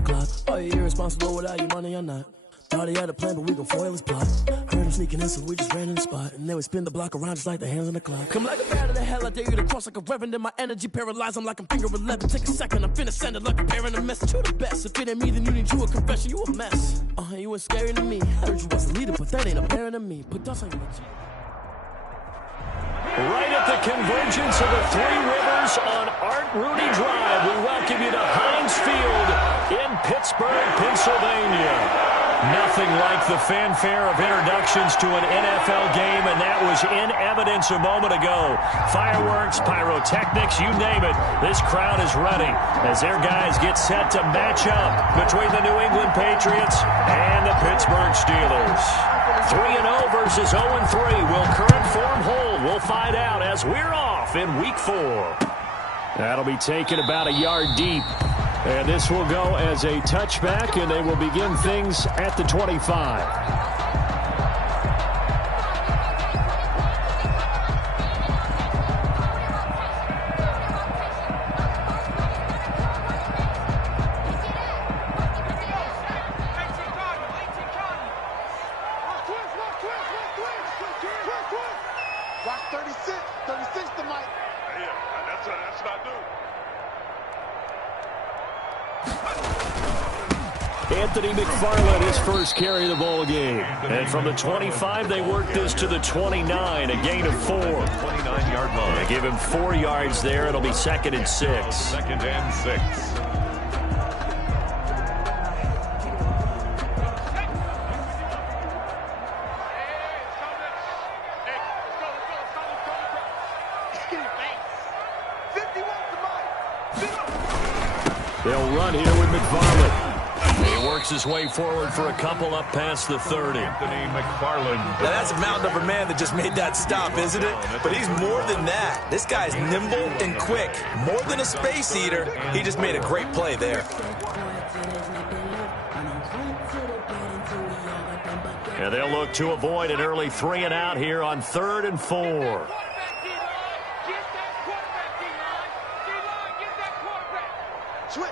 the clock. Are you irresponsible without your money or not? Thought he had a plan, but we gon' foil his plot. Heard him sneaking in, so we just ran in the spot. And then we spin the block around just like the hands on the clock. Come like a bat of the hell, I dare you to cross like a reverend. In my energy paralyzed, I'm like I'm finger 11. Take a second, I'm finna send it like a parent a message. You the best, if it ain't me, then you need you a confession. You a mess. You ain't scary to me. Heard you was a leader, but that ain't apparent to me. Put dust on your cheek. Right at the convergence of the Three Rivers on Art Rooney Drive, we welcome you to Heinz Field in Pittsburgh, Pennsylvania. Nothing like the fanfare of introductions to an NFL game, and that was in evidence a moment ago. Fireworks, pyrotechnics, you name it. This crowd is ready as their guys get set to match up between the New England Patriots and the Pittsburgh Steelers. 3-0 versus 0-3. Will current form hold? We'll find out as we're off in Week 4. That'll be taken about a yard deep. And this will go as a touchback, and they will begin things at the 25. Watch 36. 36 to Mike. Yeah, that's not new. Anthony McFarland, his first carry of the ball game. And from the 25, they work this to the 29, a gain of 4. 29-yard line. They give him 4 yards there. It'll be 2nd and 6. 2nd and 6. They'll run here with McFarland. He works his way forward for a couple up past the 30. Anthony McFarland. Now that's a mountain of a man that just made that stop, isn't it? But he's more than that. This guy's nimble and quick. More than a space eater. He just made a great play there. And they'll look to avoid an early 3 and out here on 3rd and 4. Switch.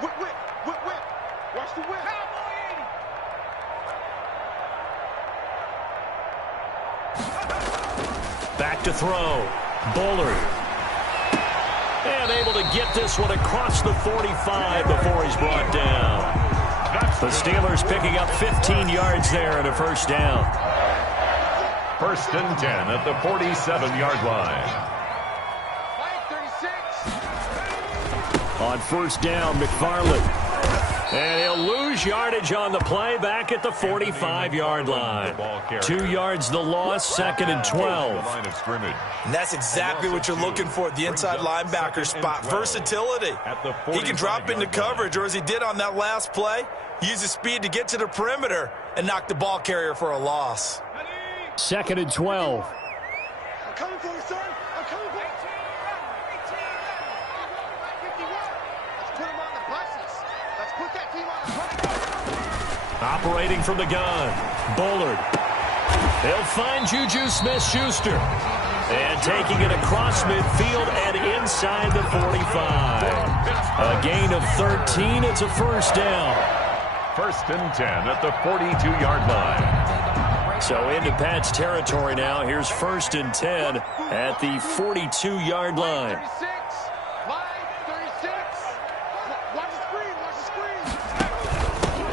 Whip. Watch the whip. Back to throw. Bullard. And able to get this one across the 45 before he's brought down. The Steelers picking up 15 yards there and a first down. 1st and 10 at the 47-yard line. On first down, McFarland. And he'll lose yardage on the play back at the 45-yard line. 2 yards the loss, 2nd and 12. And that's exactly what you're looking for at the inside linebacker spot. Versatility. He can drop into coverage, or as he did on that last play, use his speed to get to the perimeter and knock the ball carrier for a loss. 2nd and 12. I'm coming for you, son. I'm coming for you. Operating from the gun, Bullard. They'll find Juju Smith-Schuster. And taking it across midfield and inside the 45. A gain of 13, it's a first down. 1st and 10 at the 42-yard line. So into Pat's territory now. Here's 1st and 10 at the 42-yard line.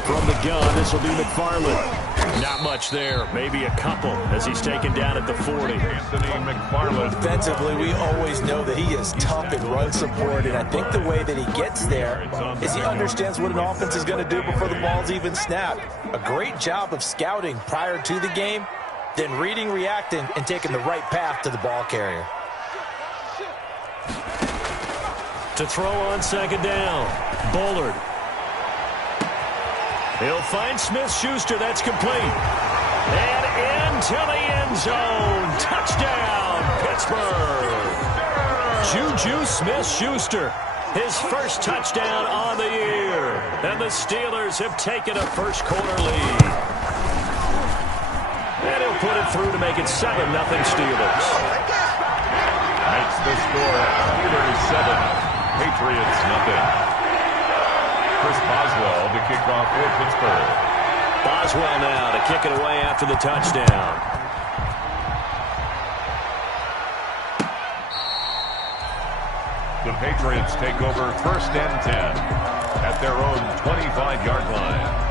From the gun, this will be McFarland. Not much there, maybe a couple as he's taken down at the 40. Anthony McFarland. Defensively, we always know that he is tough in run support, and I think the way that he gets there is he understands what an offense is going to do before the ball's even snapped. A great job of scouting prior to the game, then reading, reacting, and taking the right path to the ball carrier. To throw on 2nd down, Bullard. He'll find Smith-Schuster. That's complete. And into the end zone. Touchdown, Pittsburgh. Juju Smith-Schuster. His first touchdown on the year. And the Steelers have taken a first-quarter lead. And he'll put it through to make it 7-0 Steelers. Makes the score Steelers 7, Patriots 0. draw for Pittsburgh. Boswell now to kick it away after the touchdown. The Patriots take over 1st and 10 at their own 25-yard line.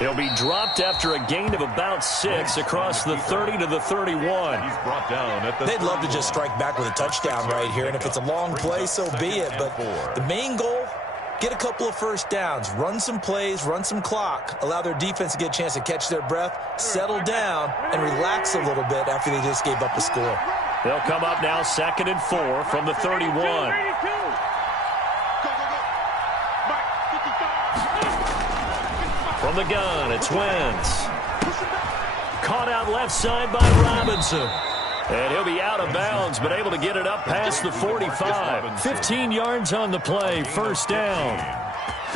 He'll be dropped after a gain of about 6 across the 30 to the 31. He's brought down at the They'd love to just strike back with a touchdown right here, and if it's a long play, so be it. But the main goal, get a couple of first downs, run some plays, run some clock, allow their defense to get a chance to catch their breath, settle down, and relax a little bit after they just gave up a score. They'll come up now 2nd and 4 from the 31. From the gun, it's Wentz. Caught out left side by Robinson. And he'll be out of bounds, but able to get it up past the 45. 15 yards on the play, 1st down.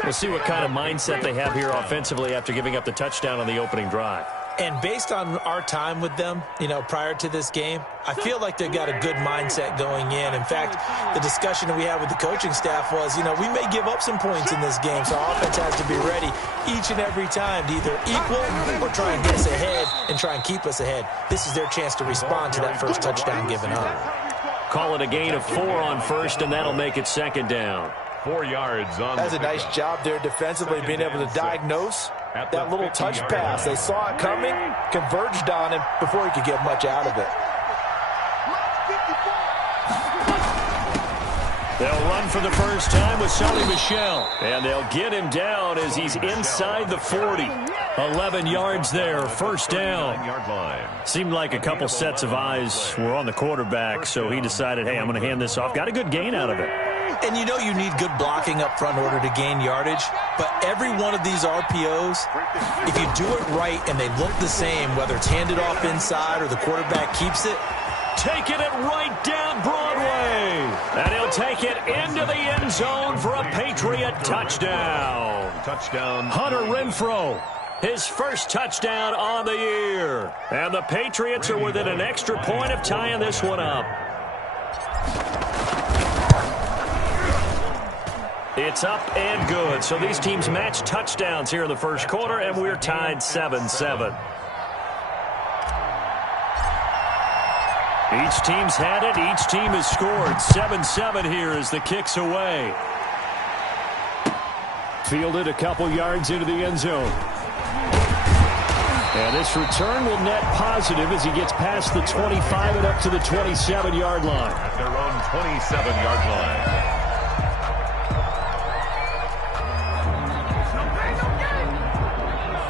We'll see what kind of mindset they have here offensively after giving up the touchdown on the opening drive. And based on our time with them, prior to this game, I feel like they've got a good mindset going in. In fact, the discussion that we had with the coaching staff was, we may give up some points in this game, so our offense has to be ready each and every time to either equal or try and get us ahead and try and keep us ahead. This is their chance to respond to that first touchdown given up. Call it a gain of 4 on 1st, and that'll make it 2nd down. 4 yards on That's a nice job there defensively, being able to diagnose that little touch pass. They saw it coming, converged on him before he could get much out of it. They'll run for the first time with Sonny Michel. And they'll get him down as he's inside the 40. 11 yards there, 1st down. Seemed like a couple sets of eyes were on the quarterback, so he decided, hey, I'm going to hand this off. Got a good gain out of it. And you need good blocking up front in order to gain yardage. But every one of these RPOs, if you do it right and they look the same, whether it's handed off inside or the quarterback keeps it, taking it right down Broadway. And he'll take it into the end zone for a Patriot touchdown. Hunter Renfrow, his first touchdown on the year. And the Patriots are within an extra point of tying this one up. It's up and good. So these teams match touchdowns here in the first quarter, and we're tied 7-7. Each team's had it. Each team has scored. 7-7 here as the kick's away. Fielded a couple yards into the end zone. And this return will net positive as he gets past the 25 and up to the 27-yard line. At their own 27-yard line.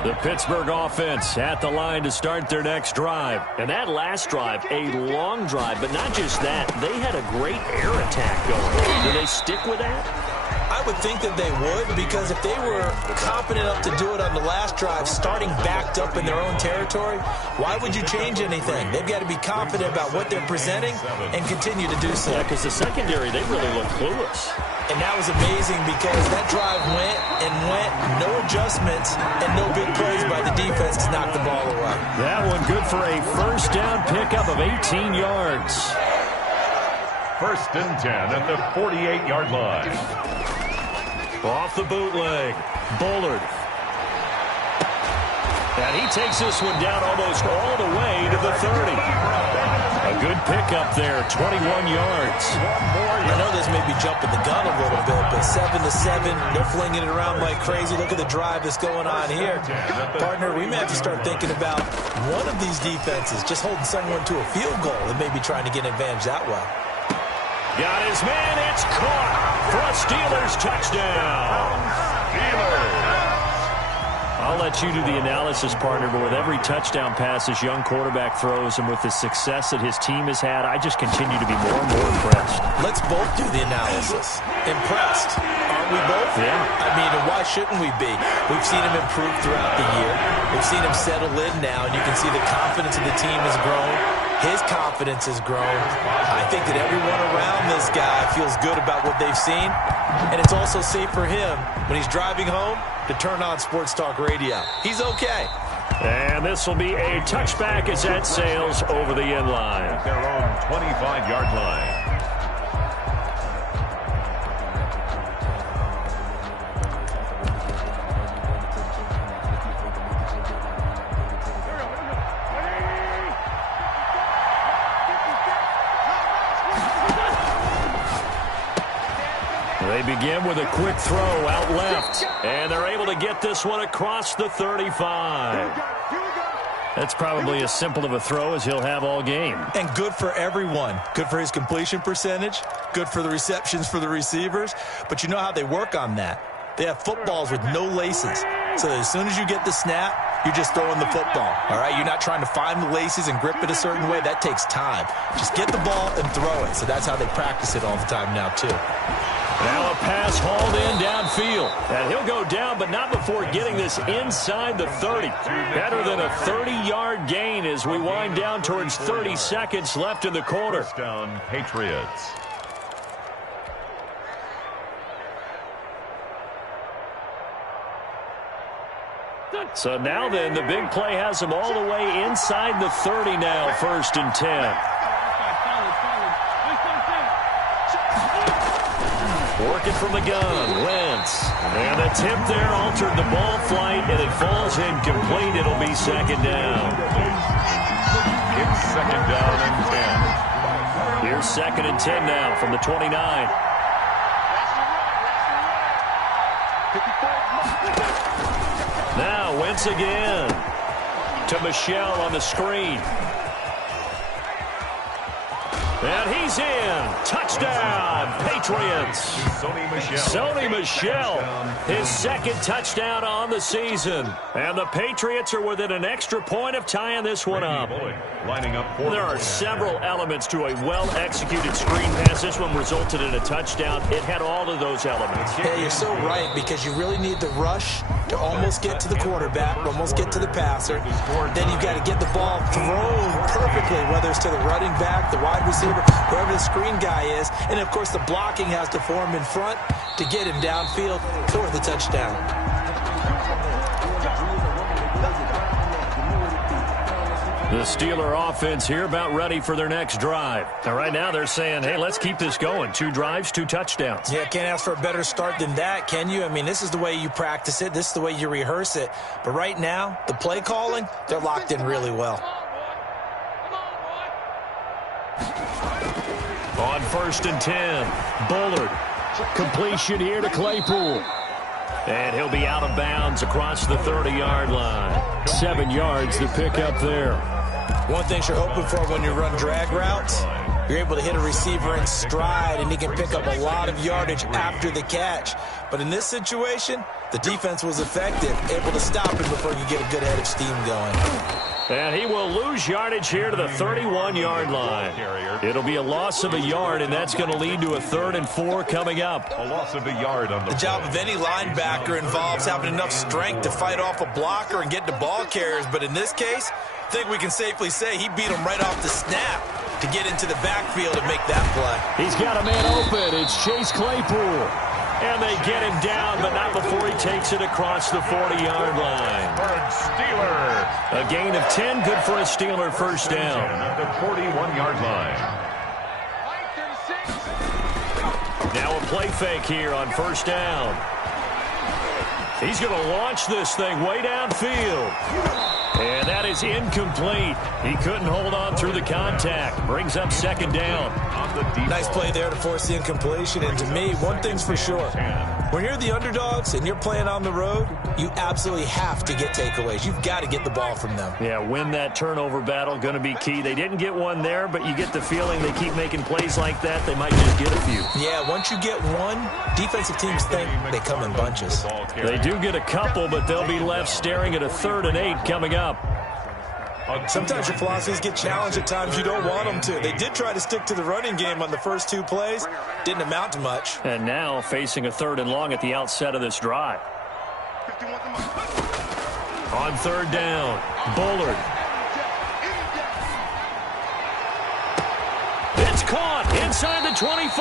The Pittsburgh offense at the line to start their next drive. And that last drive, a long drive, but not just that. They had a great air attack going. Do they stick with that? I would think that they would, because if they were confident enough to do it on the last drive, starting backed up in their own territory, why would you change anything? They've got to be confident about what they're presenting and continue to do so. Yeah, because the secondary, they really look clueless. And that was amazing because that drive went and went, no adjustments, and no big plays by the defense to knock the ball away. That one good for a first down pickup of 18 yards. 1st and 10 at the 48-yard line. Off the bootleg, Bullard. And he takes this one down almost all the way to the 30. A good pickup there, 21 yards. I know this may be jumping the gun a little bit, but 7-7, they're flinging it around like crazy. Look at the drive that's going on here. Partner, we may have to start thinking about one of these defenses just holding someone to a field goal and maybe trying to get an advantage that way. Got his man, it's caught for a Steelers touchdown. I'll let you do the analysis, partner, but with every touchdown pass this young quarterback throws and with the success that his team has had, I just continue to be more and more impressed. Let's both do the analysis. Impressed. Aren't we both? Yeah. I mean, why shouldn't we be? We've seen him improve throughout the year. We've seen him settle in now, and you can see the confidence of the team has grown. His confidence has grown. I think that everyone around this guy feels good about what they've seen. And it's also safe for him when he's driving home to turn on Sports Talk Radio. He's okay. And this will be a touchback as that sails over the end line. At their own 25-yard line. They begin with a quick throw out left, and they're able to get this one across the 35. That's probably as simple of a throw as he'll have all game. And good for everyone. Good for his completion percentage, good for the receptions for the receivers. But you know how they work on that. They have footballs with no laces. So as soon as you get the snap, you're just throwing the football. All right, you're not trying to find the laces and grip it a certain way. That takes time. Just get the ball and throw it. So that's how they practice it all the time now, too. Now a pass hauled in downfield. And he'll go down, but not before getting this inside the 30. Better than a 30-yard gain as we wind down towards 30 seconds left in the quarter. First down, Patriots. So now then, the big play has them all the way inside the 30 now, 1st and 10. Working from the gun, Wentz. And the tip there altered the ball flight, and it falls incomplete. It'll be 2nd down. It's 2nd down and 10. Here's 2nd and 10 now from the 29. Now Wentz again to Michel on the screen. And he's in. Touchdown, Patriots. Sony Michel, his 2nd touchdown on the season. And the Patriots are within an extra point of tying this one up. Lining up. There are several elements to a well-executed screen pass. This one resulted in a touchdown. It had all of those elements. Yeah, you're so right, because you really need the rush to almost get to the quarterback, almost get to the passer. Then you've got to get the ball thrown perfectly, whether it's to the running back, the wide receiver, whoever the screen guy is. And, of course, the blocking has to form in front to get him downfield for the touchdown. The Steeler offense here about ready for their next drive. Now, right now they're saying, hey, let's keep this going. 2 drives, 2 touchdowns. Yeah, can't ask for a better start than that, can you? I mean, this is the way you practice it. This is the way you rehearse it. But right now, the play calling, they're locked in really well. On 1st and 10, Bullard. Completion here to Claypool. And he'll be out of bounds across the 30-yard line. 7 yards to pick up there. One thing you're hoping for when you run drag routes, you're able to hit a receiver in stride, and he can pick up a lot of yardage after the catch. But in this situation, the defense was effective, able to stop him before you get a good head of steam going. And he will lose yardage here to the 31-yard line. It'll be a loss of a yard, and that's going to lead to a 3rd and 4 coming up. A loss of a yard on the job of any linebacker involves having enough strength to fight off a blocker and get to ball carriers. But in this case, I think we can safely say he beat him right off the snap to get into the backfield and make that play. He's got a man open. It's Chase Claypool. And they get him down, but not before he takes it across the 40-yard line. Steeler. A gain of 10, good for a Steeler 1st down. At the 41-yard line. Now a play fake here on 1st down. He's going to launch this thing way downfield. And that is incomplete. He couldn't hold on through the contact. Brings up 2nd down. Nice play there to force the incompletion. And to me, one thing's for sure. When you're the underdogs and you're playing on the road, you absolutely have to get takeaways. You've got to get the ball from them. Yeah, win that turnover battle, going to be key. They didn't get one there, but you get the feeling they keep making plays like that, they might just get a few. Yeah, once you get one, defensive teams think they come in bunches. They do get a couple, but they'll be left staring at a 3rd and 8 coming up. Sometimes your philosophies get challenged at times you don't want them to. They did try to stick to the running game on the first 2 plays. Didn't amount to much. And now facing a 3rd and long at the outset of this drive. On 3rd down, Bullard. It's caught inside the 25.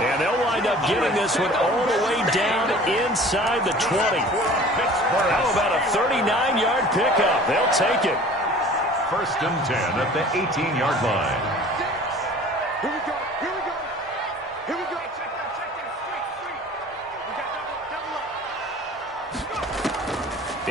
And they'll wind up getting this one all the way down inside the 20. How about a 39-yard pickup? They'll take it. 1st and 10 at the 18-yard line. Here we go. Here we go. Here we go.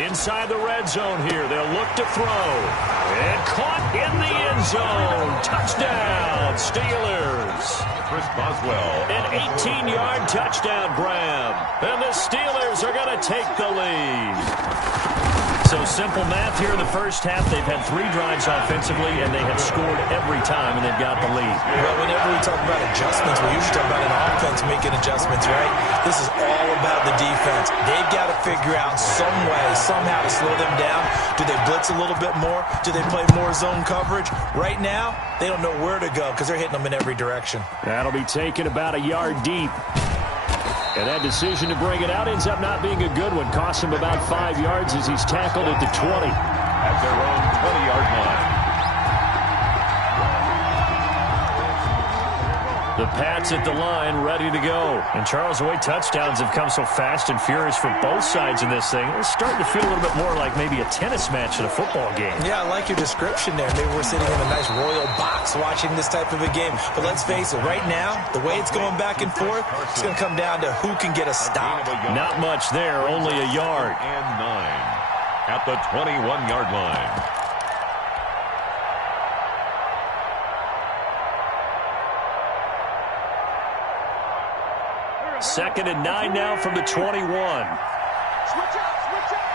Inside the red zone here. They'll look to throw. And caught in the end zone. Touchdown, Steelers. Chris Boswell. An 18-yard touchdown grab. And the Steelers are going to take the lead. So simple math here in the first half. They've had 3 drives offensively, and they have scored every time, and they've got the lead. Well, whenever we talk about adjustments, we usually talk about an offense making adjustments, right? This is all about the defense. They've got to figure out some way, somehow to slow them down. Do they blitz a little bit more? Do they play more zone coverage? Right now, they don't know where to go because they're hitting them in every direction. That'll be taken about a yard deep. And that decision to bring it out ends up not being a good one. Costs him about 5 yards as he's tackled at the 20. At their own 20-yard line. The Pats at the line, ready to go. And Charles, the way touchdowns have come so fast and furious for both sides in this thing, it's starting to feel a little bit more like maybe a tennis match in a football game. Yeah, I like your description there. Maybe we're sitting in a nice royal box watching this type of a game. But let's face it, right now, the way it's going back and forth, it's going to come down to who can get a stop. Not much there, only a yard. And 9 at the 21-yard line. 2nd and 9 now from the 21. Switch out, switch out.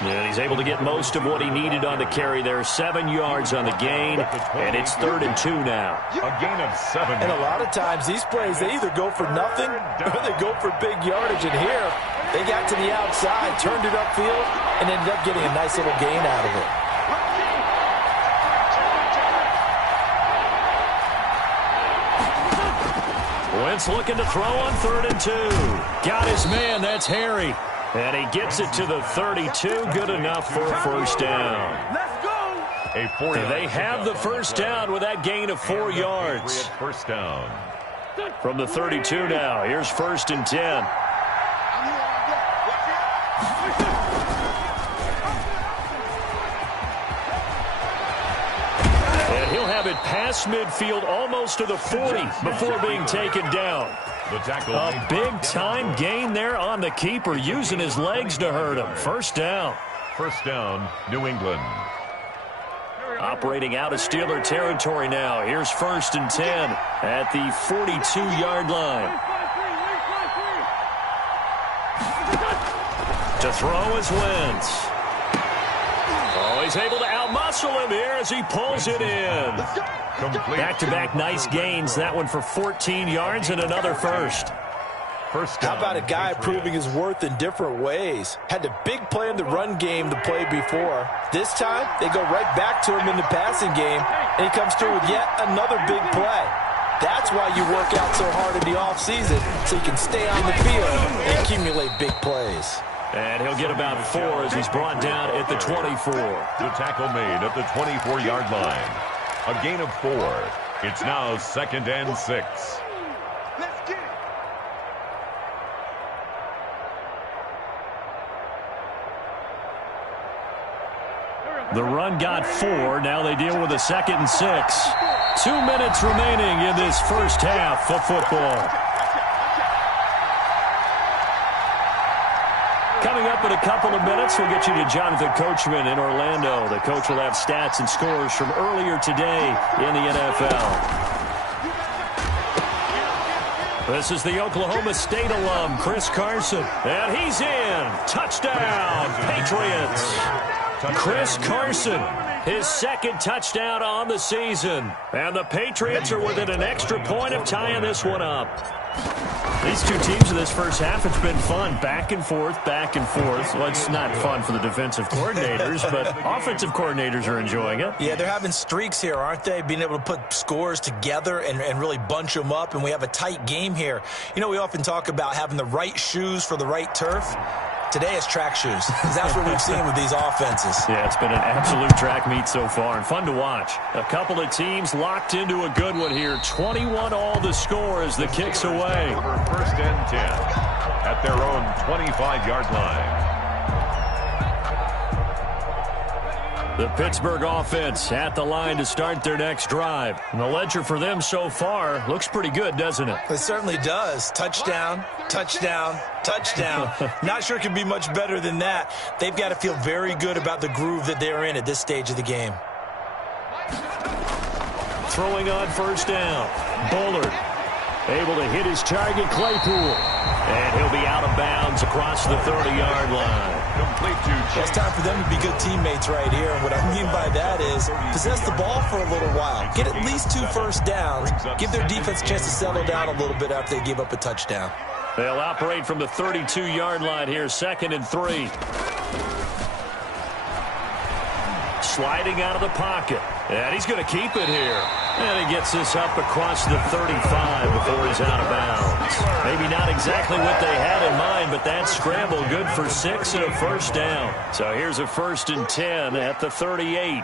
And he's able to get most of what he needed on the carry there. 7 yards on the gain, and it's 3rd and 2 now. A gain of 7. And a lot of times, these plays, they either go for nothing or they go for big yardage. And here, they got to the outside, turned it upfield, and ended up getting a nice little gain out of it. Wentz looking to throw on 3rd and 2. Got his man, that's Harry. And he gets it to the 32, good enough for a first down. Let's go. A 4 And they have the first down with that gain of 4 yards. First down. From the 32 now, here's 1st and 10. And he'll have it past midfield, almost to the 40, before being taken down. The tackle. A big-time gain there on the keeper, using his legs to hurt him. First down. First down, New England. Operating out of Steeler territory now. Here's 1st and 10 at the 42-yard line. To throw is Wentz. Oh, he's able to outmuscle him here as he pulls it in. Complete. Back-to-back nice gains. That one for 14 yards and another first. First down. How about a guy proving his worth in different ways? Had a big play in the run game to play before. This time, they go right back to him in the passing game, and he comes through with yet another big play. That's why you work out so hard in the offseason, so you can stay on the field and accumulate big plays. And he'll get about 4 as he's brought down at the 24. The tackle made at the 24-yard line. A gain of 4. It's now 2nd and 6. Let's get it. The run got 4. Now they deal with a 2nd and 6. 2 minutes remaining in this first half of football. Coming up in a couple of minutes, we'll get you to Jonathan Coachman in Orlando. The coach will have stats and scores from earlier today in the NFL. This is the Oklahoma State alum, Chris Carson. And he's in. Touchdown, Patriots. Chris Carson, his 2nd touchdown on the season. And the Patriots are within an extra point of tying this one up. These two teams in this first half, it's been fun. Back and forth, back and forth. Well, it's not fun for the defensive coordinators, but offensive coordinators are enjoying it. Yeah, they're having streaks here, aren't they? Being able to put scores together and really bunch them up, and we have a tight game here. You know, we often talk about having the right shoes for the right turf. Today is track shoes. That's what we've seen with these offenses. Yeah, it's been an absolute track meet so far and fun to watch. A couple of teams locked into a good one here. 21 all the score as the kick's away. First and 10 at their own 25-yard line. The Pittsburgh offense at the line to start their next drive. And the ledger for them so far looks pretty good, doesn't it? It certainly does. Touchdown, touchdown, touchdown. Not sure it can be much better than that. They've got to feel very good about the groove that they're in at this stage of the game. Throwing on first down. Bullard able to hit his target, Claypool. And he'll be out of bounds across the 30-yard line. Complete to It's time for them to be good teammates right here. And what I mean by that is possess the ball for a little while. Get at least 2 first downs. Give their defense a chance to settle down a little bit after they give up a touchdown. They'll operate from the 32-yard line here, 2nd and 3. Sliding out of the pocket. And he's going to keep it here. And he gets this up across the 35 before he's out of bounds. Maybe not exactly what they had in mind, but that scramble good for 6 and a first down. So here's a 1st and 10 at the 38.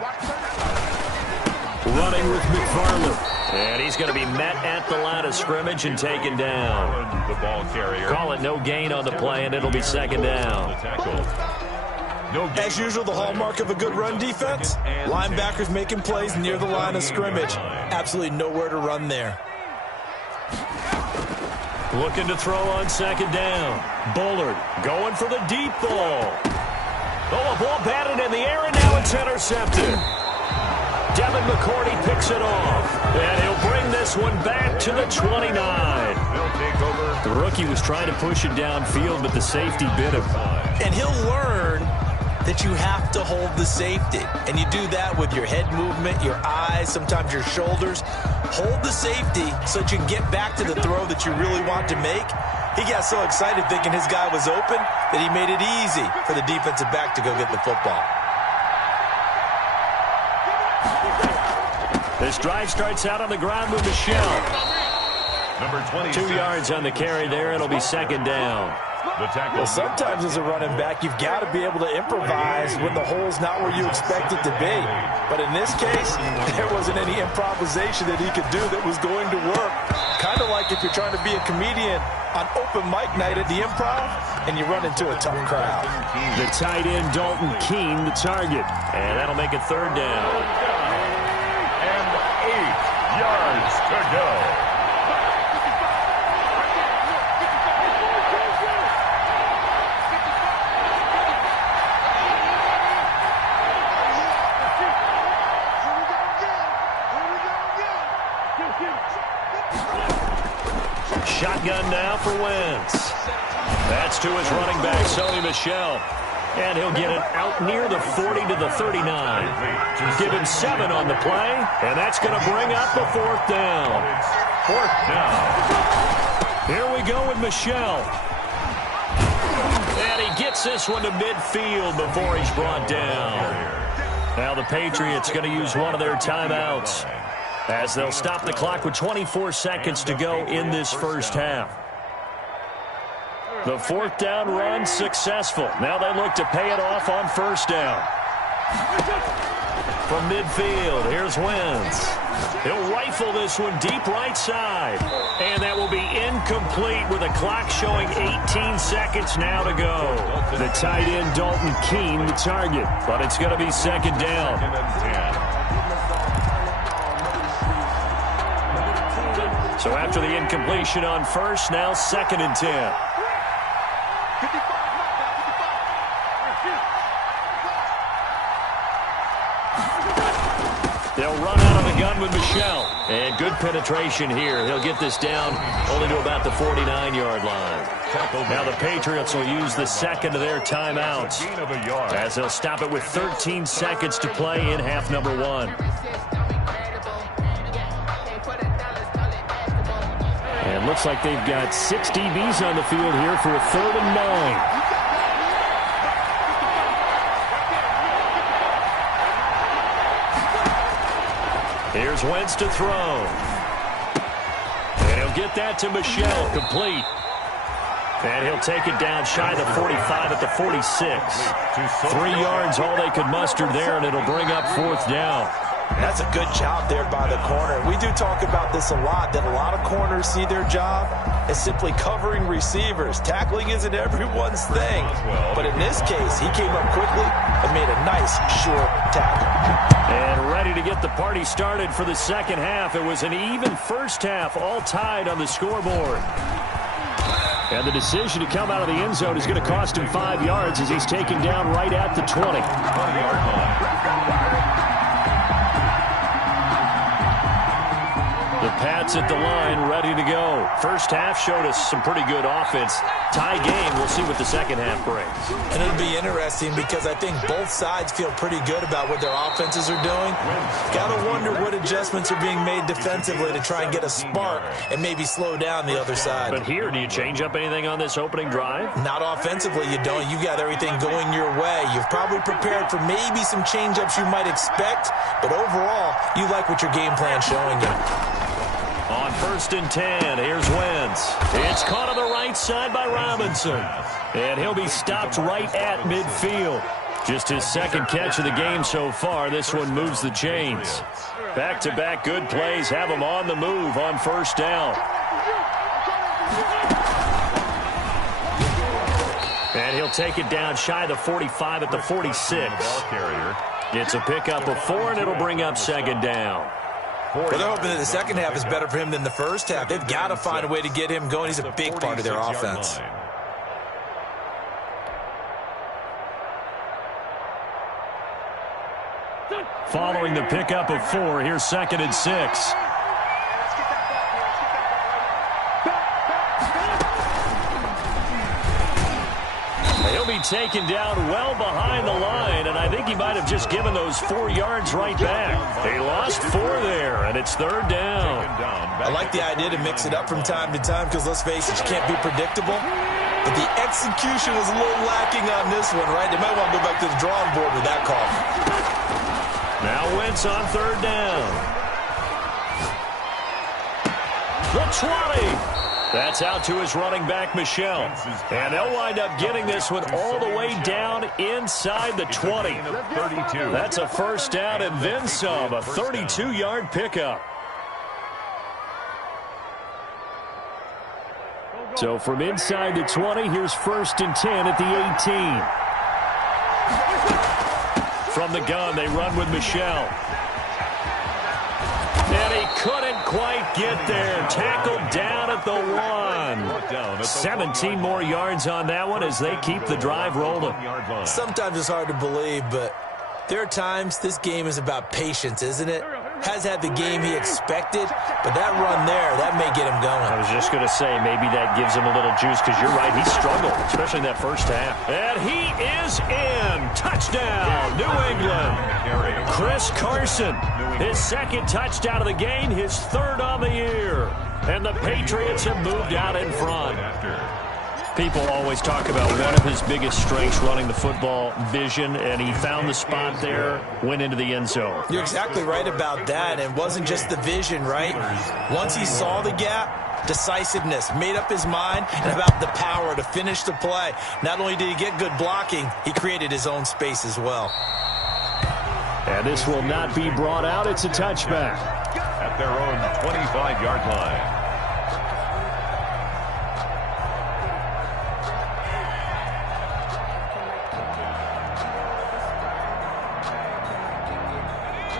Running with McFarland. And he's going to be met at the line of scrimmage and taken down. the ball carrier. Call it no gain on the play, and it'll be 2nd down. As usual, the hallmark of a good run defense, linebackers making plays near the line of scrimmage. Absolutely nowhere to run there. Looking to throw on 2nd down. Bullard going for the deep ball. Oh, a ball batted in the air, and now it's intercepted. Devin McCourty picks it off, and he'll bring this one back to the 29. They'll take over. The rookie was trying to push it downfield, but the safety bit him. And he'll learn that you have to hold the safety. And you do that with your head movement, your eyes, sometimes your shoulders. Hold the safety so that you can get back to the throw that you really want to make. He got so excited thinking his guy was open that he made it easy for the defensive back to go get the football. This drive starts out on the ground with Michelle. Number 26. 2 yards on the carry there. It'll be 2nd down. The tackle. Well, sometimes as a running back, you've got to be able to improvise when the hole's not where you expect it to be. But in this case, there wasn't any improvisation that he could do that was going to work. Kind of like if you're trying to be a comedian on open mic night at the Improv and you run into a tough crowd. The tight end, Dalton Keene, the target. And that'll make it 3rd down. And 8 yards to go. Shotgun now for Wentz. That's to his running back, Sony Michel. And he'll get it out near the 40 to the 39. Give him 7 on the play, and that's going to bring up the 4th down. 4th down. Here we go with Michel. And he gets this one to midfield before he's brought down. Now the Patriots going to use one of their timeouts, as they'll stop the clock with 24 seconds to go in this first half. The 4th down run successful. Now they look to pay it off on 1st down. From midfield, here's Wentz. He'll rifle this one deep right side. And that will be incomplete with the clock showing 18 seconds now to go. The tight end, Dalton Keene, the target. But it's going to be 2nd down. So after the incompletion on 1st, now 2nd and 10. They'll run out of the gun with Michel. And good penetration here. He'll get this down only to about the 49-yard line. Now the Patriots will use the 2nd of their timeouts, as they'll stop it with 13 seconds to play in half number 1. And looks like they've got 6 DBs on the field here for a 3rd and 9. Here's Wentz to throw. And he'll get that to Michel, complete. And he'll take it down shy of the 45 at the 46. 3 yards, all they could muster there, and it'll bring up 4th down. That's a good job there by the corner. We do talk about this a lot, that a lot of corners see their job as simply covering receivers. Tackling isn't everyone's thing. But in this case, he came up quickly and made a nice, short tackle. And ready to get the party started for the second half. It was an even first half, all tied on the scoreboard. And the decision to come out of the end zone is going to cost him 5 yards as he's taken down right at the 20. 20-yard line. The Pats at the line, ready to go. First half showed us some pretty good offense. Tie game, we'll see what the second half brings. And it'll be interesting because I think both sides feel pretty good about what their offenses are doing. Got to wonder what adjustments are being made defensively to try and get a spark and maybe slow down the other side. But here, do you change up anything on this opening drive? Not offensively, you don't. You got everything going your way. You've probably prepared for maybe some change-ups you might expect, but overall, you like what your game plan's showing you. On 1st and 10, here's Wentz. It's caught on the right side by Robinson. And he'll be stopped right at midfield. Just his second catch of the game so far. This one moves the chains. Back-to-back good plays have him on the move on 1st down. And he'll take it down shy of the 45 at the 46. It's a pickup of 4, and it'll bring up 2nd down. Well, they're hoping that the second half is better for him than the first half. They've got to find a way to get him going. He's a big part of their offense. Following the pickup of 4, here's 2nd and 6. He'll be taken down well behind the line, and I think he might have just given those 4 yards right back. He lost 4 there, and it's 3rd down. I like the idea to mix it up from time to time because, let's face it, you can't be predictable. But the execution was a little lacking on this one, right? They might want to go back to the drawing board with that call. Now Wentz on 3rd down. The 20. That's out to his running back, Michel. And they'll wind up getting this one all the way down inside the 20. That's a 1st down and then some, a 32-yard pickup. So from inside the 20, here's 1st and 10 at the 18. From the gun, they run with Michel. And he couldn't quite get there. Tackled down at the 1. 17 more yards on that one as they keep the drive rolling. Sometimes it's hard to believe, but there are times this game is about patience, isn't it? Has had the game he expected, but that run there, that may get him going. I was just going to say, maybe that gives him a little juice, because you're right, he struggled, especially in that first half. And he is in. Touchdown, New England. Chris Carson, his 2nd touchdown of the game, his 3rd on the year. And the Patriots have moved out in front. People always talk about one of his biggest strengths running the football, vision, and he found the spot there, went into the end zone. You're exactly right about that. It wasn't just the vision, right? Once he saw the gap, decisiveness, made up his mind, and about the power to finish the play. Not only did he get good blocking, he created his own space as well. And this will not be brought out. It's a touchback. At their own 25-yard line.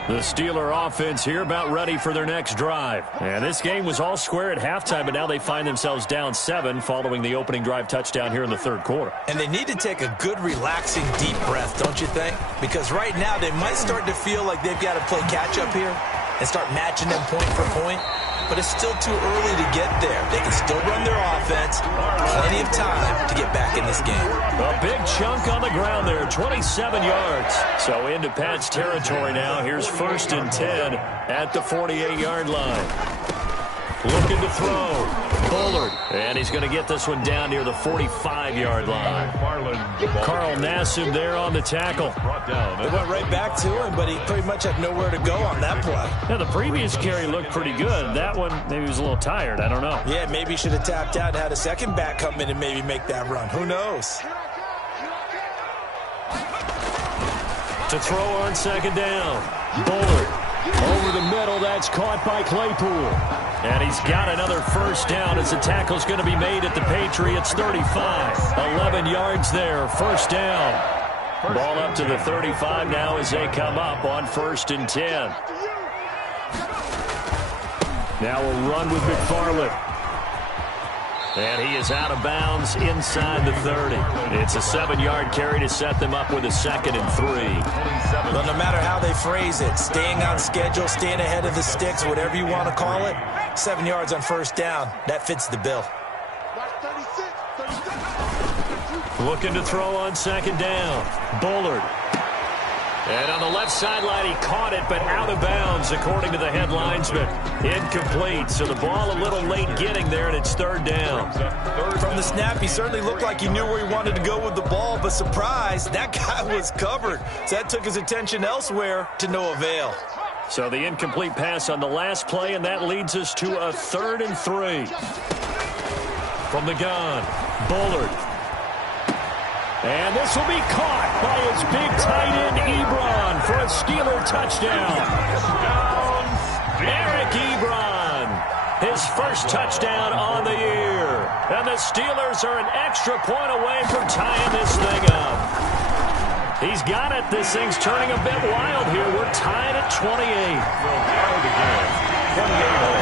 The Steeler offense here about ready for their next drive. And this game was all square at halftime, but now they find themselves down 7 following the opening drive touchdown here in the 3rd quarter. And they need to take a good, relaxing, deep breath, don't you think? Because right now they might start to feel like they've got to play catch-up here and start matching them point for point. But it's still too early to get there. They can still run their offense. Plenty of time to get back in this game. A big chunk on the ground there, 27 yards. So into Pats territory now. Here's 1st and 10 at the 48-yard line. Looking to throw. Bullard. And he's going to get this one down near the 45-yard line. Carl Nassib there on the tackle. They went right back to him, but he pretty much had nowhere to go on that play. Yeah, the previous carry looked pretty good. That one, maybe he was a little tired. I don't know. Yeah, maybe he should have tapped out and had a second back come in and maybe make that run. Who knows? To throw on second down. Bullard. Over the middle, that's caught by Claypool. And he's got another first down as the tackle's going to be made at the Patriots 35. 11 yards there, first down. Ball up to the 35 now as they come up on 1st and 10. Now a run with McFarland. And he is out of bounds inside the 30. It's a 7-yard carry to set them up with a 2nd and 3. Well, no matter how they phrase it, staying on schedule, staying ahead of the sticks, whatever you want to call it, 7 yards on first down, that fits the bill. Looking to throw on second down. Bullard. And on the left sideline, he caught it, but out of bounds, according to the headlines, but incomplete. So the ball a little late getting there, and it's 3rd down. From the snap, he certainly looked like he knew where he wanted to go with the ball, but surprise, that guy was covered. So that took his attention elsewhere to no avail. So the incomplete pass on the last play, and that leads us to a 3rd and 3. From the gun, Bullard. And this will be caught by his big tight end, Ebron, for a Steeler touchdown. Eric Ebron, his first touchdown on the year. And the Steelers are an extra point away from tying this thing up. He's got it. This thing's turning a bit wild here. We're tied at 28. We'll tie it again. 28-all.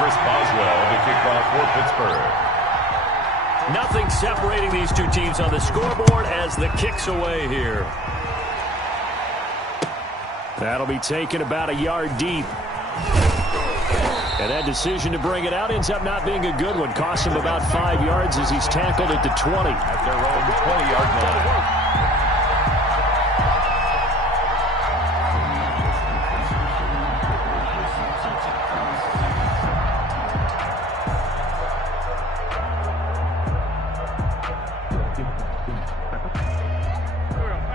Chris Boswell, the kickoff for Pittsburgh. Nothing separating these two teams on the scoreboard as the kick's away here. That'll be taken about a yard deep. And that decision to bring it out ends up not being a good one. Costs him about 5 yards as he's tackled at the 20. At their own 20-yard line.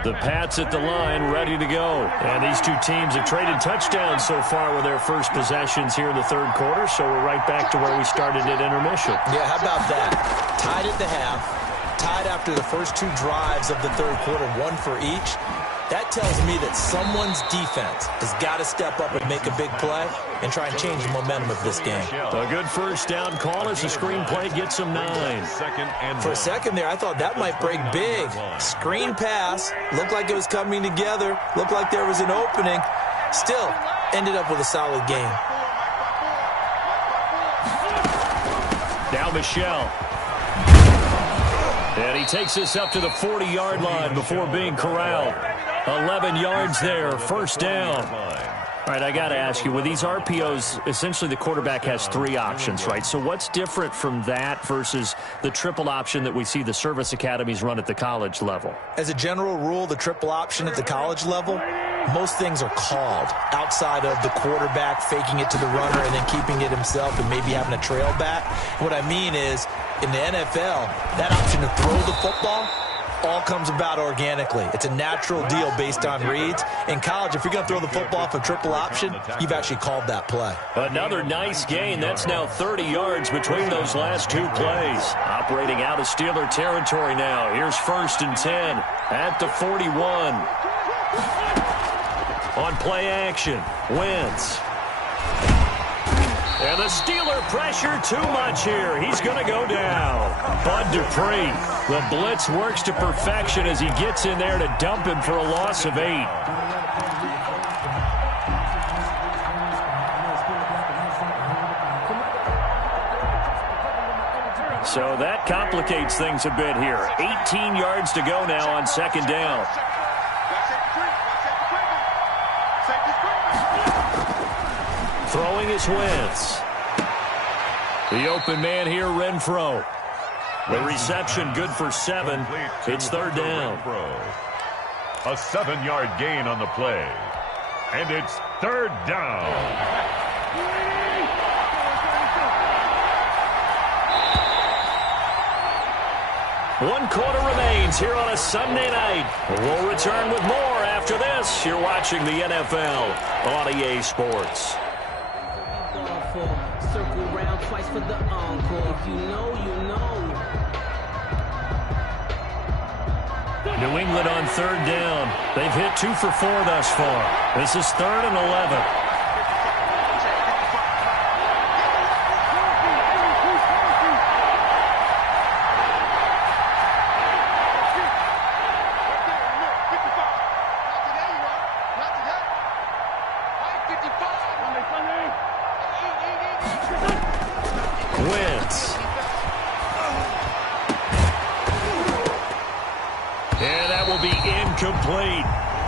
The Pats at the line, ready to go. And these two teams have traded touchdowns so far with their first possessions here in the 3rd quarter, so we're right back to where we started at intermission. Yeah, how about that? Tied at the half, tied after the first 2 drives of the 3rd quarter, 1 for each. That tells me that someone's defense has got to step up and make a big play and try and change the momentum of this game. A good first down call as the screen play gets him 9. For a second there, I thought that might break big. Screen pass, looked like it was coming together, looked like there was an opening. Still, ended up with a solid game. Now Michelle. And he takes this up to the 40-yard line before being corralled. 11 yards there, first down. All right, I got to ask you, with these RPOs, essentially the quarterback has 3 options, right? So what's different from that versus the triple option that we see the service academies run at the college level? As a general rule, the triple option at the college level, most things are called outside of the quarterback faking it to the runner and then keeping it himself and maybe having a trail back. What I mean is, in the NFL, that option to throw the football all comes about organically. It's a natural deal based on reads. In college, if you're going to throw the football off a triple option, you've actually called that play. Another nice gain. That's now 30 yards between those last 2 plays. Operating out of Steeler territory now. Here's 1st and 10 at the 41. On play action, Wentz. And the Steeler pressure too much here. He's going to go down. Bud Dupree. The blitz works to perfection as he gets in there to dump him for a loss of 8. So that complicates things a bit here. 18 yards to go now on second down. Throwing is Wentz. The open man here, Renfro. The reception good for 7. It's third down. A 7-yard gain on the play. And it's third down. One quarter remains here on a Sunday night. We'll return with more after this. You're watching the NFL on EA Sports. Circle round twice for the encore. If you know, you know. New England on third down. They've hit 2 for 4 thus far. This is 3rd and 11. Complete.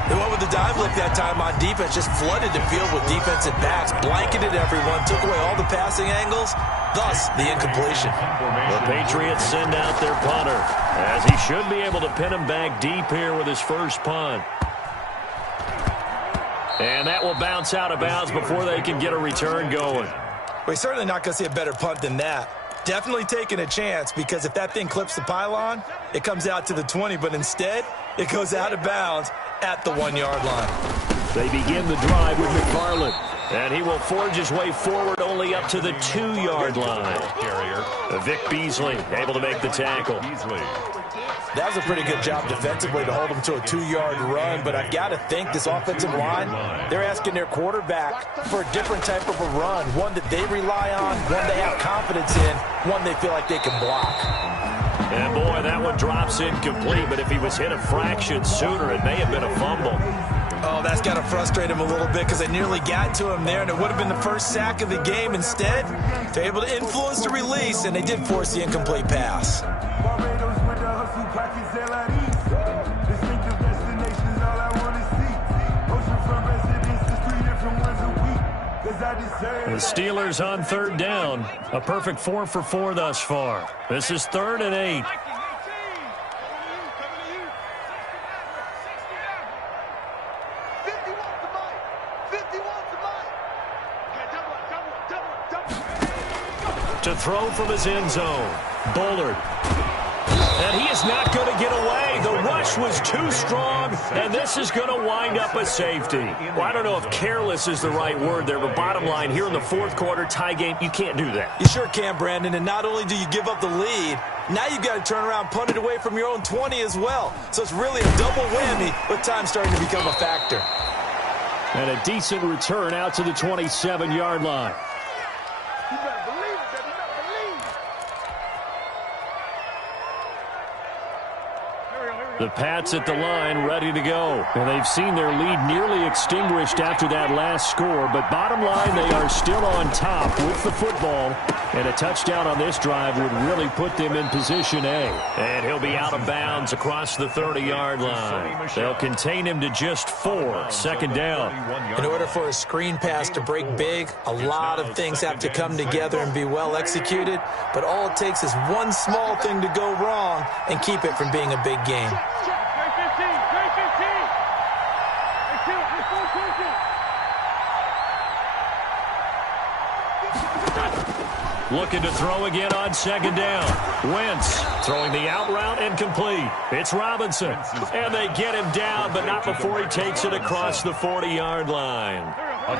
They went with the dive look that time on defense, just flooded the field with defensive backs, blanketed everyone, took away all the passing angles, thus the incompletion. The Patriots send out their punter, as he should be able to pin him back deep here with his first punt. And that will bounce out of bounds before they can get a return going. We're certainly not going to see a better punt than that. Definitely taking a chance, because if that thing clips the pylon, it comes out to the 20, but instead, it goes out of bounds at the 1-yard line. They begin the drive with McFarland, and he will forge his way forward only up to the 2-yard line. Vic Beasley able to make the tackle. That was a pretty good job defensively to hold him to a 2-yard run, but I've got to think this offensive line, they're asking their quarterback for a different type of a run, one that they rely on, one they have confidence in, one they feel like they can block. And boy, that one drops incomplete, but if he was hit a fraction sooner, it may have been a fumble. Oh, that's got to frustrate him a little bit, because they nearly got to him there, and it would have been the first sack of the game. Instead, they're able to influence the release, and they did force the incomplete pass. The Steelers on third down. A perfect 4 for 4 thus far. This is 3rd and 8. To throw from his end zone. Bullard. And he is not going to get away. The rush was too strong, and this is going to wind up a safety. Well, I don't know if careless is the right word there, but bottom line, here in the fourth quarter, tie game, you can't do that. You sure can, Brandon, and not only do you give up the lead, now you've got to turn around, punt it away from your own 20 as well. So it's really a double whammy with time starting to become a factor. And a decent return out to the 27-yard line. The Pats at the line, ready to go. And they've seen their lead nearly extinguished after that last score. But bottom line, they are still on top with the football. And a touchdown on this drive would really put them in position A. And he'll be out of bounds across the 30-yard line. They'll contain him to just 4. Second down. In order for a screen pass to break big, a lot of things have to come together and be well executed. But all it takes is one small thing to go wrong and keep it from being a big game. Looking to throw again on second down. Wentz throwing the out route incomplete. It's Robinson. And they get him down, but not before he takes it across the 40-yard line.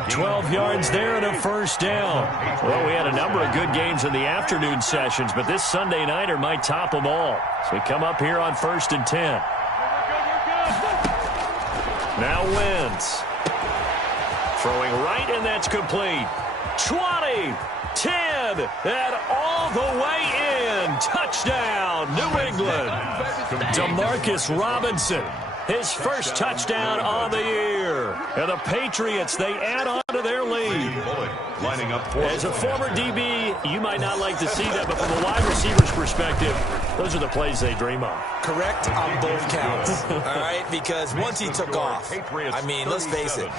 12 yards there and a first down. Well, we had a number of good games in the afternoon sessions, but this Sunday nighter might top them all. So we come up here on 1st and 10. Now Wentz. Throwing right, and that's complete. 20, 10, and all the way in. Touchdown, New England. Demarcus Robinson, his first touchdown on the year. And the Patriots, they add on to their lead. Lining up As a former DB, you might not like to see that, but from a wide receiver's perspective, those are the plays they dream of. Correct on both counts, all right? Because once he took off, I mean, let's face it,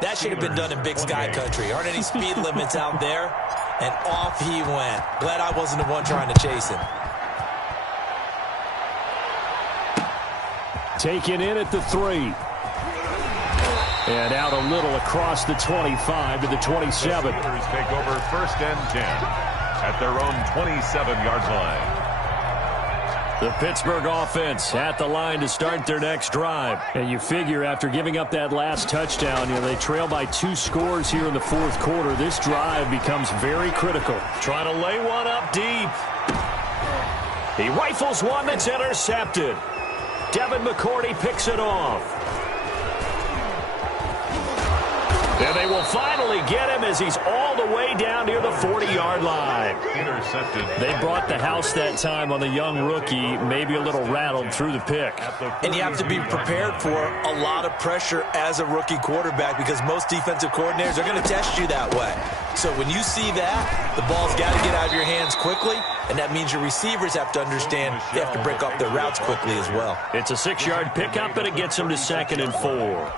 that should have been done in Big Sky Country. Aren't any speed limits out there? And off he went. Glad I wasn't the one trying to chase him. Taken in at the 3. And out a little across the 25 to the 27. The Steelers take over 1st and 10 at their own 27-yard line. The Pittsburgh offense at the line to start their next drive. And you figure after giving up that last touchdown, they trail by 2 scores here in the 4th quarter. This drive becomes very critical. Trying to lay one up deep. He rifles one that's intercepted. Devin McCourty picks it off. And they will finally get him as he's all the way down near the 40-yard line. Intercepted. They brought the house that time on the young rookie, maybe a little rattled through the pick. And you have to be prepared for a lot of pressure as a rookie quarterback because most defensive coordinators are going to test you that way. So when you see that, the ball's got to get out of your hands quickly, and that means your receivers have to understand they have to break off their routes quickly as well. It's a 6-yard pickup, and it gets them to 2nd and 4.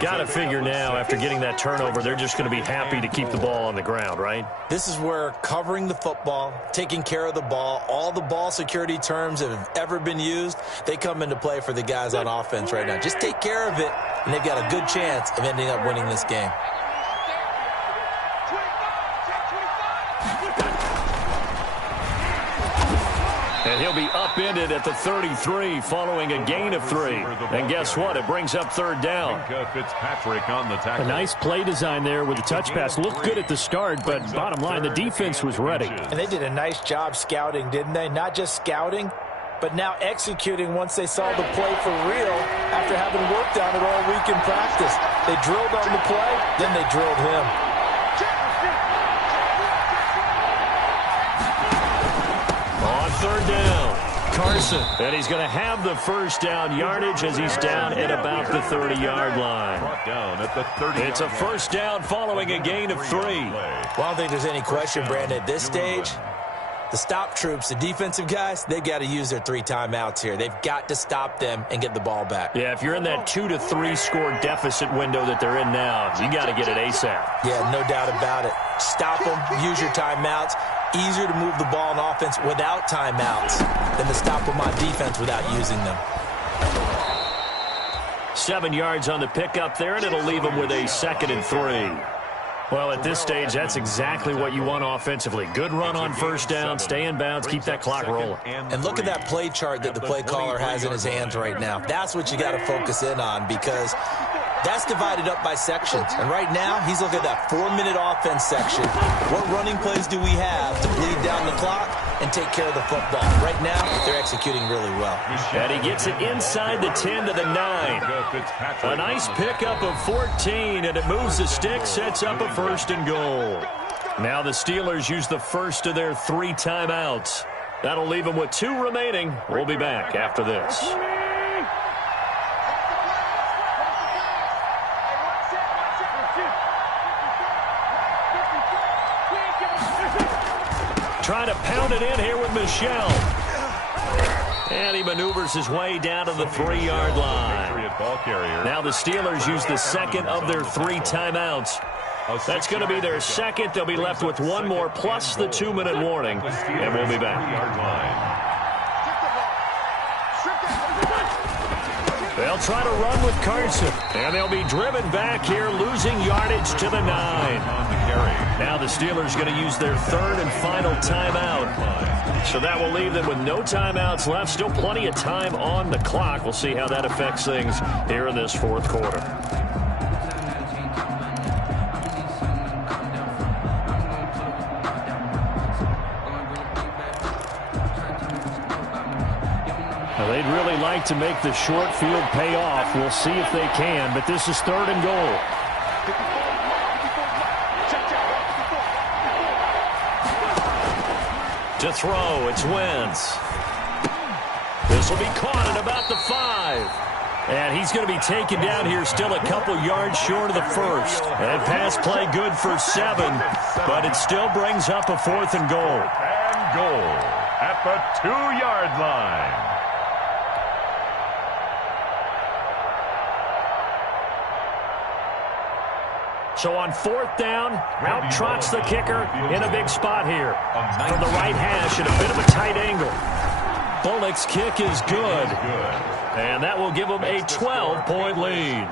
Got to figure now, after getting that turnover, they're just going to be happy to keep the ball on the ground, right? This is where covering the football, taking care of the ball, all the ball security terms that have ever been used, they come into play for the guys on offense right now. Just take care of it, and they've got a good chance of ending up winning this game. And he'll be upended at the 33 following a gain of 3. And guess what? It brings up 3rd down. Fitzpatrick on the tackle. A nice play design there with the touch pass. Looked good at the start, but bottom line, the defense was ready. And they did a nice job scouting, didn't they? Not just scouting, but now executing once they saw the play for real after having worked on it all week in practice. They drilled on the play, then they drilled him. On 3rd down, Carson. And he's going to have the 1st down yardage as he's down at about the 30-yard line. It's a 1st down following a gain of 3. Well, I don't think there's any question, Brandon, at this stage, the stop troops, the defensive guys, they've got to use their 3 timeouts here. They've got to stop them and get the ball back. Yeah, if you're in that 2 to 3 score deficit window that they're in now, you got to get it ASAP. Yeah, no doubt about it. Stop them, use your timeouts. Easier to move the ball on offense without timeouts than to stop them on defense without using them. 7 yards on the pickup there, and it'll leave them with a 2nd and 3. Well, at this stage, that's exactly what you want offensively. Good run on 1st down, stay in bounds, keep that clock rolling. And look at that play chart that the play caller has in his hands right now. That's what you got to focus in on because that's divided up by sections. And right now, he's looking at that 4-minute offense section. What running plays do we have to bleed down the clock and take care of the football? Right now, they're executing really well. And he gets it inside the 10 to the 9. A nice pickup of 14, and it moves the stick, sets up a 1st and goal. Now the Steelers use the 1st of their 3 timeouts. That'll leave them with 2 remaining. We'll be back after this. Trying to pound it in here with Michel. And he maneuvers his way down to the 3-yard line. Now the Steelers use the 2nd of their 3 timeouts. That's going to be their 2nd. They'll be left with 1 more plus the 2-minute warning. And we'll be back. They'll try to run with Carson. And they'll be driven back here, losing yardage to the 9. Now the Steelers going to use their 3rd and final timeout. So that will leave them with no timeouts left. Still plenty of time on the clock. We'll see how that affects things here in this 4th quarter. They'd really like to make the short field pay off. We'll see if they can, but this is 3rd and goal. To throw, it's Wentz. This will be caught at about the 5. And he's going to be taken down here still a couple yards short of the 1st. And pass play good for 7, but it still brings up a 4th and goal. And goal at the 2-yard line. So on 4th down, out trots the kicker in a big spot here. From the right hash at a bit of a tight angle. Bullock's kick is good. And that will give them a 12-point lead.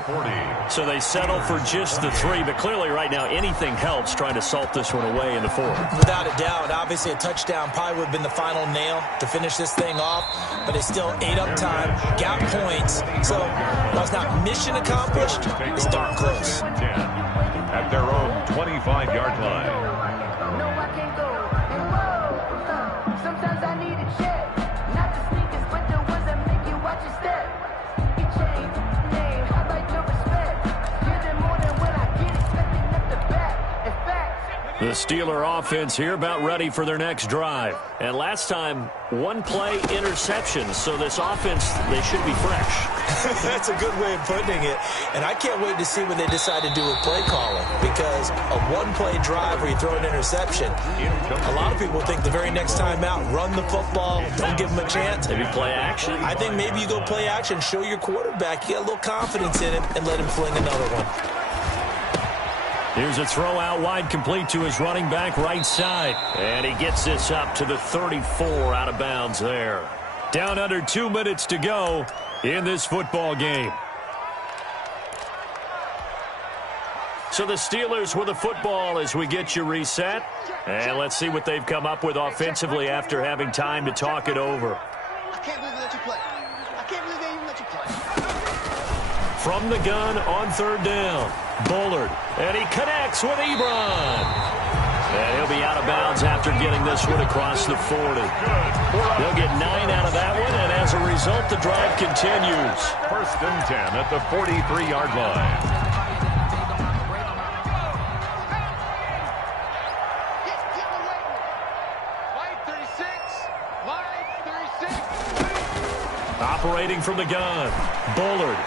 So they settle for just the 3. But clearly right now anything helps trying to salt this one away in the 4th. Without a doubt. Obviously a touchdown probably would have been the final nail to finish this thing off. But they still ate up time, got points. So while it's not mission accomplished, it's darn close. At their own 25-yard line. Sometimes I need a check, not the sneakers, but the ones that make you watch your step. You change, name, I like your respect. Give them more than when I get expecting up the back. In fact, the Steeler offense here about ready for their next drive. And last time, one play interception. So this offense, they should be fresh. That's a good way of putting it. And I can't wait to see what they decide to do with play calling. Because a one-play drive where you throw an interception, a lot of people think the very next time out, run the football, don't give them a chance. Maybe play action? I think maybe you go play action, show your quarterback, you get a little confidence in him, and let him fling another one. Here's a throw out wide, complete to his running back right side. And he gets this up to the 34, out of bounds there. Down under 2 minutes to go in this football game. So the Steelers with the football as we get you reset. And let's see what they've come up with offensively after having time to talk it over. I can't believe they let you play. I can't believe they even let you play. From the gun on 3rd down, Bullard. And he connects with Ebron. And he'll be out of bounds after getting this one across the 40. They'll get 9 out of that one, and as a result, the drive continues. 1st and 10 at the 43-yard line. Operating from the gun, Bullard.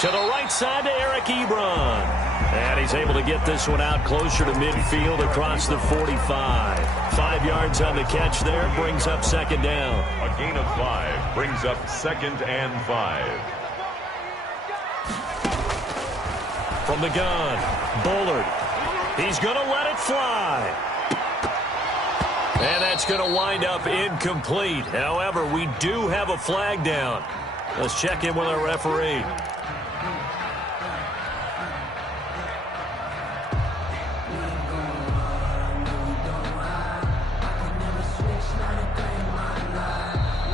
To the right side to Eric Ebron. And he's able to get this one out closer to midfield across the 45. 5 yards on the catch there, brings up 2nd down. A gain of 5 brings up 2nd and 5. From the gun, Bullard. He's going to let it fly. And that's going to wind up incomplete. However, we do have a flag down. Let's check in with our referee.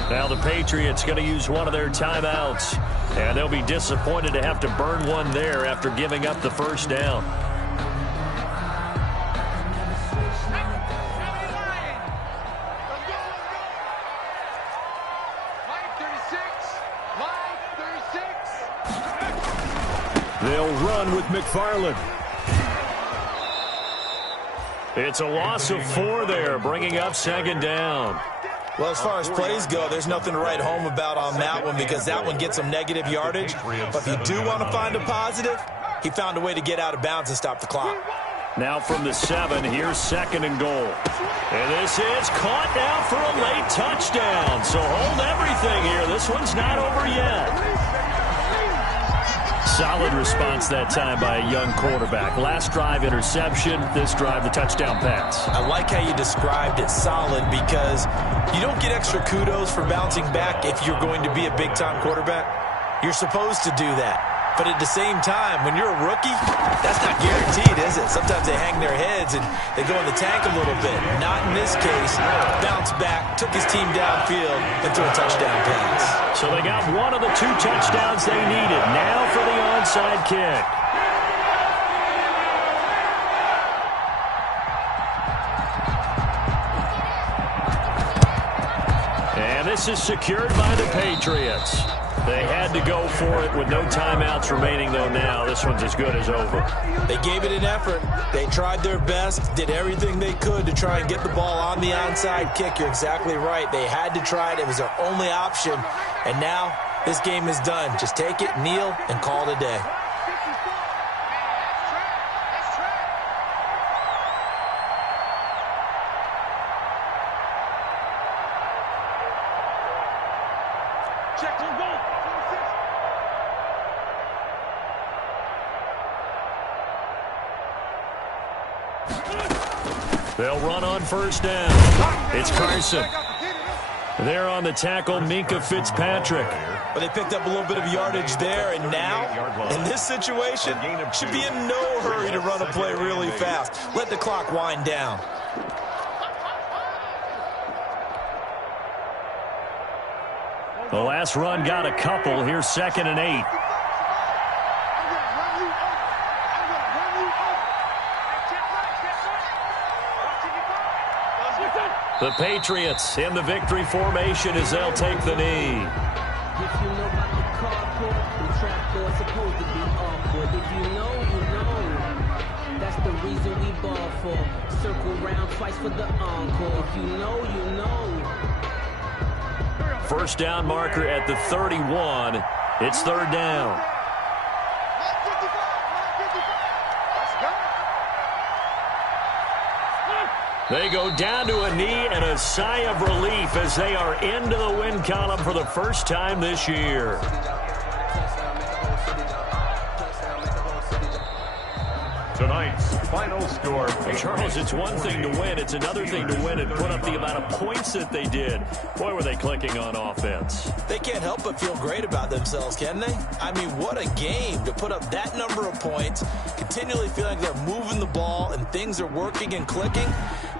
Now the Patriots going to use one of their timeouts. And they'll be disappointed to have to burn one there after giving up the 1st down. They'll run with McFarland. It's a loss of 4 there, bringing up 2nd down. Well, as far as plays go, there's nothing to write home about on that one because that one gets some negative yardage. But if you do want to find a positive, he found a way to get out of bounds and stop the clock. Now from the 7, here's 2nd and goal. And this is caught now for a late touchdown. So hold everything here. This one's not over yet. Solid response that time by a young quarterback. Last drive, interception. This drive, the touchdown pass. I like how you described it solid because you don't get extra kudos for bouncing back if you're going to be a big-time quarterback. You're supposed to do that. But at the same time, when you're a rookie, that's not guaranteed, is it? Sometimes they hang their heads and they go in the tank a little bit. Not in this case. Bounced back, took his team downfield, and threw a touchdown pass. So they got one of the 2 touchdowns they needed. Now for the onside kick. And this is secured by the Patriots. They had to go for it with no timeouts remaining, though, now. This one's as good as over. They gave it an effort. They tried their best, did everything they could to try and get the ball on the onside kick. You're exactly right. They had to try it. It was their only option. And now this game is done. Just take it, kneel, and call it a day. They'll run on 1st down. It's Carson. There on the tackle, Minkah Fitzpatrick. But they picked up a little bit of yardage there, and now, in this situation, should be in no hurry to run a play really fast. Let the clock wind down. The last run got a couple. Here's 2nd and 8. The Patriots in the victory formation as they'll take the knee. If you know about the carport, the trapdoor's supposed to be awkward. If you know, you know. That's the reason we ball for. Circle round twice for the encore. If you know, you know. First down marker at the 31. It's 3rd down. They go down to a knee and a sigh of relief as they are into the win column for the first time this year. Tonight's final score. Charles, it's one thing to win. It's another thing to win and put up the amount of points that they did. Boy, were they clicking on offense. They can't help but feel great about themselves, can they? I mean, what a game to put up that number of points, continually feeling like they're moving the ball and things are working and clicking.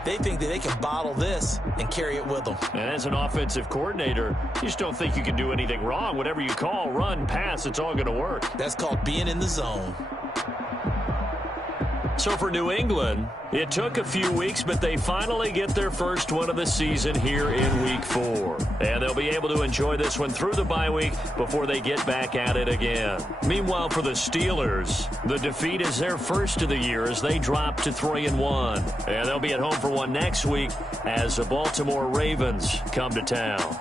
They think that they can bottle this and carry it with them. And as an offensive coordinator, you just don't think you can do anything wrong. Whatever you call, run, pass, it's all going to work. That's called being in the zone. So for New England, it took a few weeks, but they finally get their first one of the season here in Week 4. And they'll be able to enjoy this one through the bye week before they get back at it again. Meanwhile, for the Steelers, the defeat is their first of the year as they drop to 3-1. And they'll be at home for one next week as the Baltimore Ravens come to town.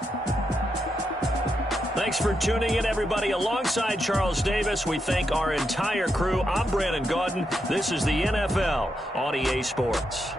Thanks for tuning in, everybody. Alongside Charles Davis, we thank our entire crew. I'm Brandon Gaudin. This is the NFL on EA Sports.